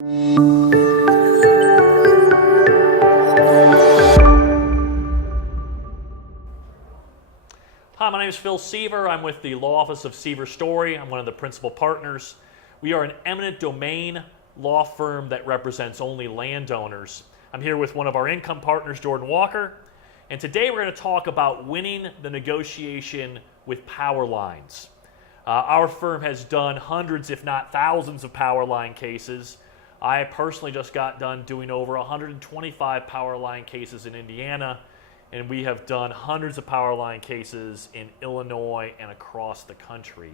Hi, my name is Phil Sever. I'm with the law office of Sever Storey. I'm one of the principal partners. We are an eminent domain law firm that represents only landowners. I'm here with one of our income partners, Jordan Walker, and today we're going to talk about winning the negotiation with power lines. Our firm has done hundreds, if not thousands, of power line cases. I personally just got done doing over 125 power line cases in Indiana, and we have done hundreds of power line cases in Illinois and across the country.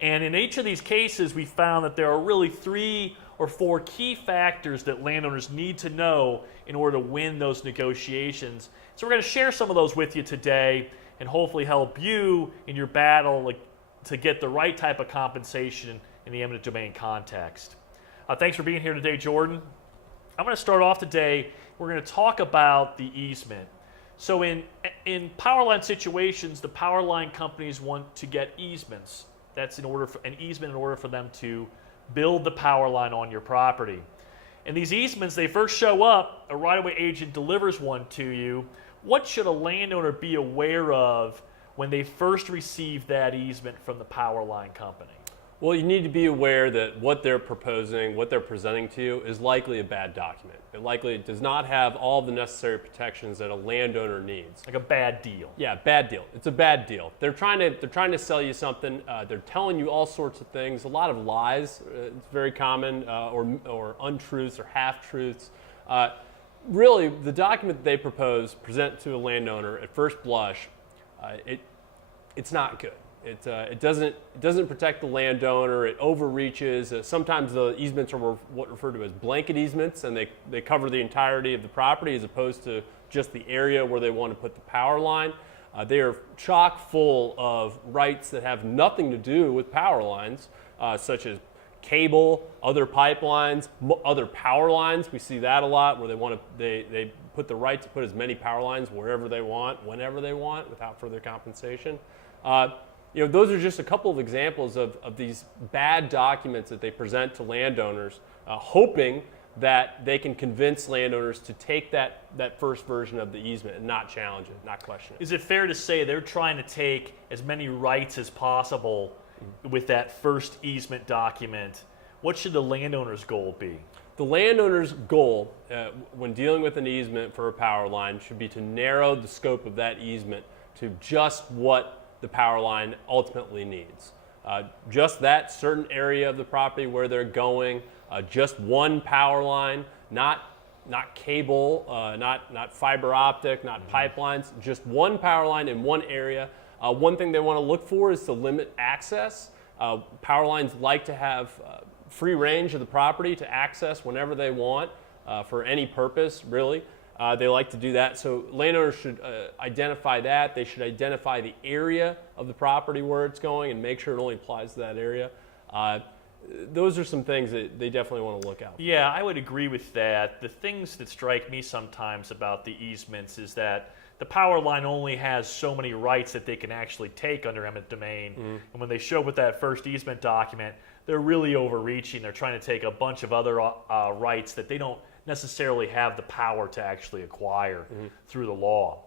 And in each of these cases, we found that there are really 3 or 4 key factors that landowners need to know in order to win those negotiations. So we're going to share some of those with you today and hopefully help you in your battle to get the right type of compensation in the eminent domain context. Thanks for being here today, Jordan. I'm going to start off today. We're going to talk about the easement. So in power line situations, the power line companies want to get easements. That's an easement in order for them to build the power line on your property. And these easements, they first show up, a right-of-way agent delivers one to you. What should a landowner be aware of when they first receive that easement from the power line company? Well, you need to be aware that what they're proposing, what they're presenting to you is likely a bad document. It likely does not have all the necessary protections that a landowner needs. Like a bad deal. Yeah, bad deal. It's a bad deal. They're trying to sell you something. They're telling you all sorts of things, a lot of lies. It's very common, or untruths or half-truths. Really, the document that they present to a landowner at first blush, it's not good. It doesn't protect the landowner. It overreaches. Sometimes the easements are what referred to as blanket easements, and they cover the entirety of the property as opposed to just the area where they want to put the power line. They are chock full of rights that have nothing to do with power lines, such as cable, other pipelines, other power lines. We see that a lot, where they put the right to put as many power lines wherever they want, whenever they want, without further compensation. Those are just a couple of examples of these bad documents that they present to landowners, hoping that they can convince landowners to take that first version of the easement and not challenge it, not question it. Is it fair to say they're trying to take as many rights as possible with that first easement document? What should the landowner's goal be? The landowner's goal when dealing with an easement for a power line should be to narrow the scope of that easement to just what the power line ultimately needs. Just that certain area of the property where they're going, just one power line, not cable, not fiber optic, not pipelines, just one power line in one area. One thing they want to look for is to limit access. Power lines like to have free range of the property to access whenever they want for any purpose, really. They like to do that, so landowners should identify that. They should identify the area of the property where it's going and make sure it only applies to that area. Those are some things that they definitely want to look out for. Yeah, I would agree with that. The things that strike me sometimes about the easements is that the power line only has so many rights that they can actually take under eminent domain. And when they show with that first easement document, they're really overreaching. They're trying to take a bunch of other rights that they don't necessarily have the power to actually acquire through the law.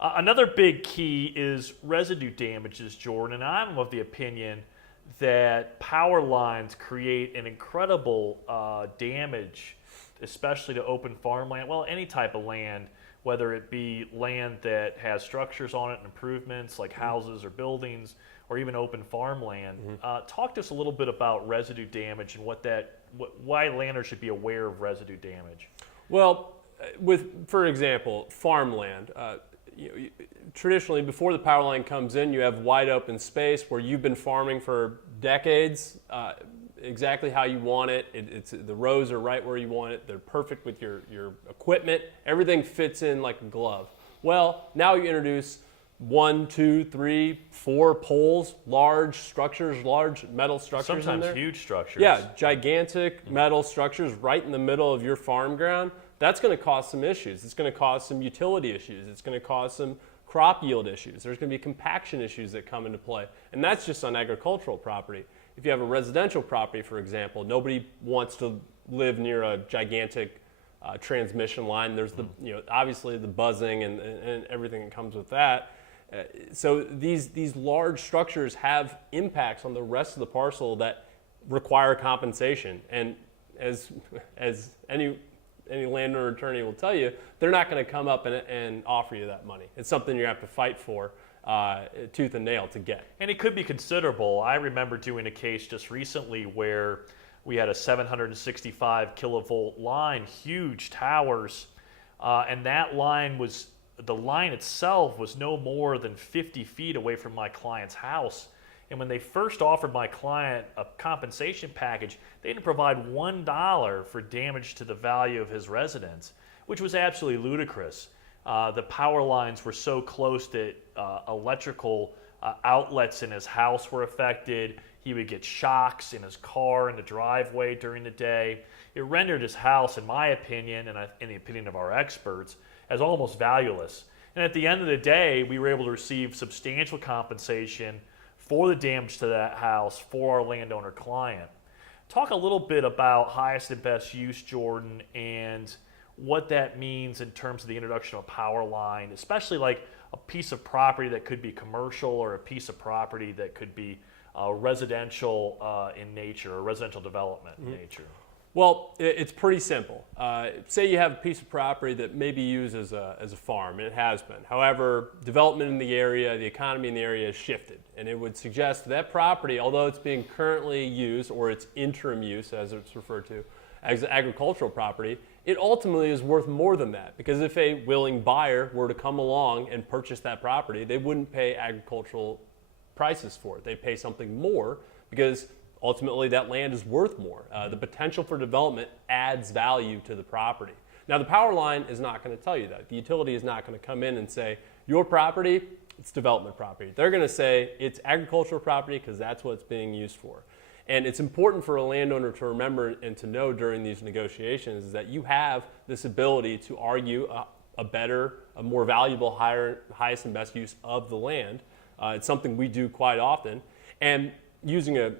Another big key is residue damages, Jordan, and I'm of the opinion that power lines create an incredible damage, especially to open farmland, well, any type of land, whether it be land that has structures on it and improvements like houses or buildings, or even open farmland. Talk to us a little bit about residue damage and why landowners should be aware of residue damage. Well, for example, farmland. Traditionally, before the power line comes in, you have wide open space where you've been farming for decades, exactly how you want it. The rows are right where you want it. They're perfect with your equipment. Everything fits in like a glove. Well, now you introduce 1, 2, 3, 4 poles, large structures, large metal structures. Sometimes in there. Huge structures. Yeah, gigantic metal structures right in the middle of your farm ground. That's going to cause some issues. It's going to cause some utility issues. It's going to cause some crop yield issues. There's going to be compaction issues that come into play. And that's just on agricultural property. If you have a residential property, for example, nobody wants to live near a gigantic transmission line. There's the, obviously the buzzing and everything that comes with that. So these large structures have impacts on the rest of the parcel that require compensation. And as any landowner attorney will tell you, they're not going to come up and offer you that money. It's something you have to fight for tooth and nail to get. And it could be considerable. I remember doing a case just recently where we had a 765 kilovolt line, huge towers, and that line the line itself was no more than 50 feet away from my client's house. And when they first offered my client a compensation package, they didn't provide $1 for damage to the value of his residence, which was absolutely ludicrous. The power lines were so close that electrical outlets in his house were affected. He would get shocks in his car in the driveway during the day. It rendered his house, in my opinion, and in the opinion of our experts, as almost valueless. And at the end of the day, we were able to receive substantial compensation for the damage to that house for our landowner client. Talk a little bit about highest and best use, Jordan, and what that means in terms of the introduction of a power line, especially like a piece of property that could be commercial or a piece of property that could be residential in nature or residential development in nature. Well, it's pretty simple. Say you have a piece of property that may be used as a farm, and it has been. However, development in the area, the economy in the area has shifted, and it would suggest that property, although it's being currently used, or it's interim use as it's referred to, as agricultural property, it ultimately is worth more than that. Because if a willing buyer were to come along and purchase that property, they wouldn't pay agricultural prices for it. They'd pay something more because ultimately that land is worth more. The potential for development adds value to the property. Now the power line is not going to tell you that. The utility is not going to come in and say, your property, it's development property. They're going to say it's agricultural property because that's what it's being used for. And it's important for a landowner to remember and to know during these negotiations is that you have this ability to argue a better, a more valuable, highest and best use of the land. It's something we do quite often. And using a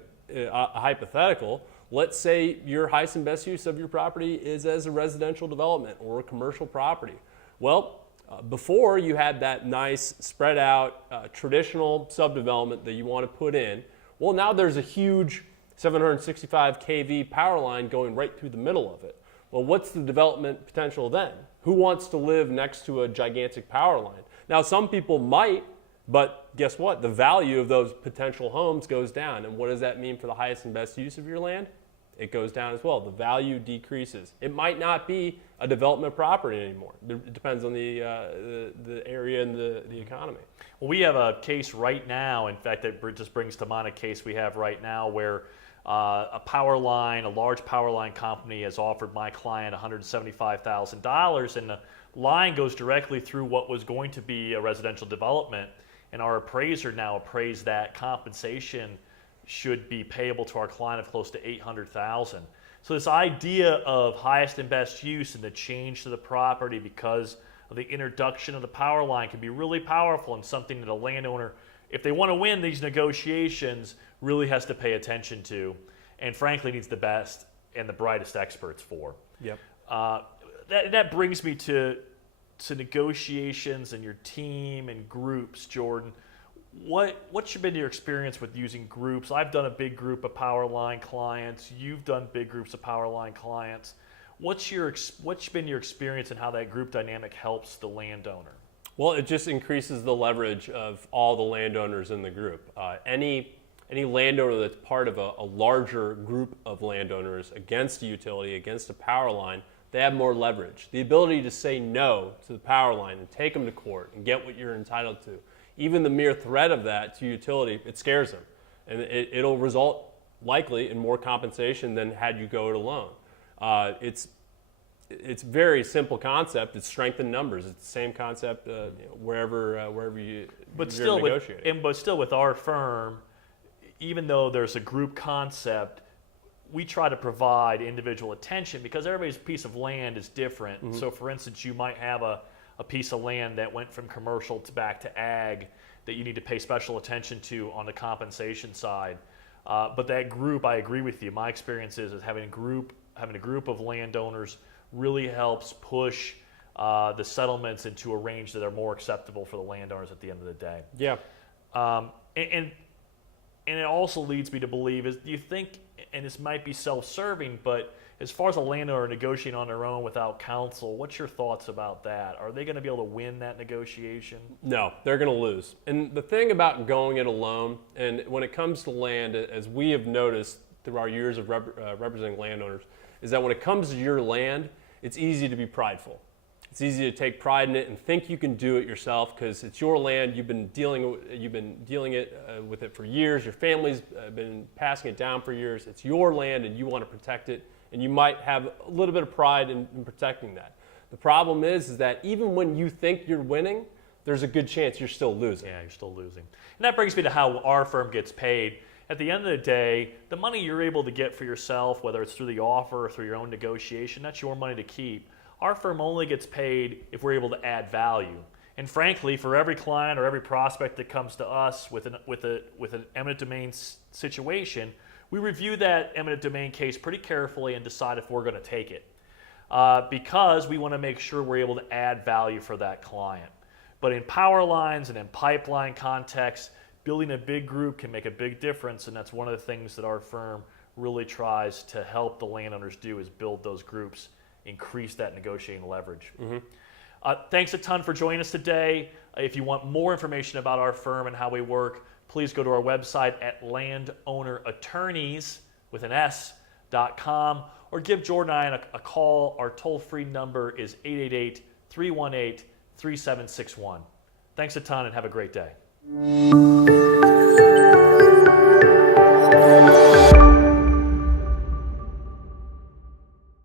hypothetical, let's say your highest and best use of your property is as a residential development or a commercial property. Well, before you had that nice spread out traditional subdevelopment that you want to put in, well, now there's a huge 765 kV power line going right through the middle of it. Well, what's the development potential then? Who wants to live next to a gigantic power line? Now, some people might, but guess what? The value of those potential homes goes down. And what does that mean for the highest and best use of your land? It goes down as well. The value decreases. It might not be a development property anymore. It depends on the area and the economy. Well, we have a case right now. In fact, that just brings to mind a case we have right now where a large power line company has offered my client $175,000, and the line goes directly through what was going to be a residential development. And our appraiser now appraised that compensation should be payable to our client of close to $800,000. So this idea of highest and best use and the change to the property because of the introduction of the power line can be really powerful and something that a landowner, if they want to win these negotiations, really has to pay attention to, and frankly needs the best and the brightest experts for. Yep. That brings me to negotiations and your team and groups, Jordan. What's been your experience with using groups? I've done a big group of power line clients. You've done big groups of power line clients. What's been your experience and how that group dynamic helps the landowner? Well, it just increases the leverage of all the landowners in the group. Any landowner that's part of a larger group of landowners against a utility, against a power line, they have more leverage. The ability to say no to the power line and take them to court and get what you're entitled to. Even the mere threat of that to utility, it scares them. And it'll result likely in more compensation than had you go it alone. It's very simple concept. It's strength in numbers. It's the same concept wherever you're negotiating. But still with our firm, even though there's a group concept, we try to provide individual attention because everybody's piece of land is different. Mm-hmm. So for instance, you might have a piece of land that went from commercial to back to ag that you need to pay special attention to on the compensation side. But that group, I agree with you. My experience is having a group having a group of landowners really helps push the settlements into a range that are more acceptable for the landowners at the end of the day. Yeah. And it also leads me to believe is, do you think, and this might be self-serving, but as far as a landowner negotiating on their own without counsel, what's your thoughts about that? Are they going to be able to win that negotiation? No, they're going to lose. And the thing about going it alone, and when it comes to land, as we have noticed through our years of representing landowners, is that when it comes to your land, it's easy to be prideful. It's easy to take pride in it and think you can do it yourself because it's your land. You've been dealing with it for years. Your family's been passing it down for years. It's your land, and you want to protect it. And you might have a little bit of pride in protecting that. The problem is that even when you think you're winning, there's a good chance you're still losing. Yeah, you're still losing. And that brings me to how our firm gets paid. At the end of the day, the money you're able to get for yourself, whether it's through the offer or through your own negotiation, that's your money to keep. Our firm only gets paid if we're able to add value. And frankly, for every client or every prospect that comes to us with an eminent domain situation, we review that eminent domain case pretty carefully and decide if we're going to take it because we want to make sure we're able to add value for that client. But in power lines and in pipeline context, building a big group can make a big difference, and that's one of the things that our firm really tries to help the landowners do is build those groups, increase that negotiating leverage. Thanks a ton for joining us today. If you want more information about our firm and how we work, please go to our website at landownerattorneys.com or give Jordan and I a call. Our toll-free number is 888-318-3761. Thanks a ton and have a great day.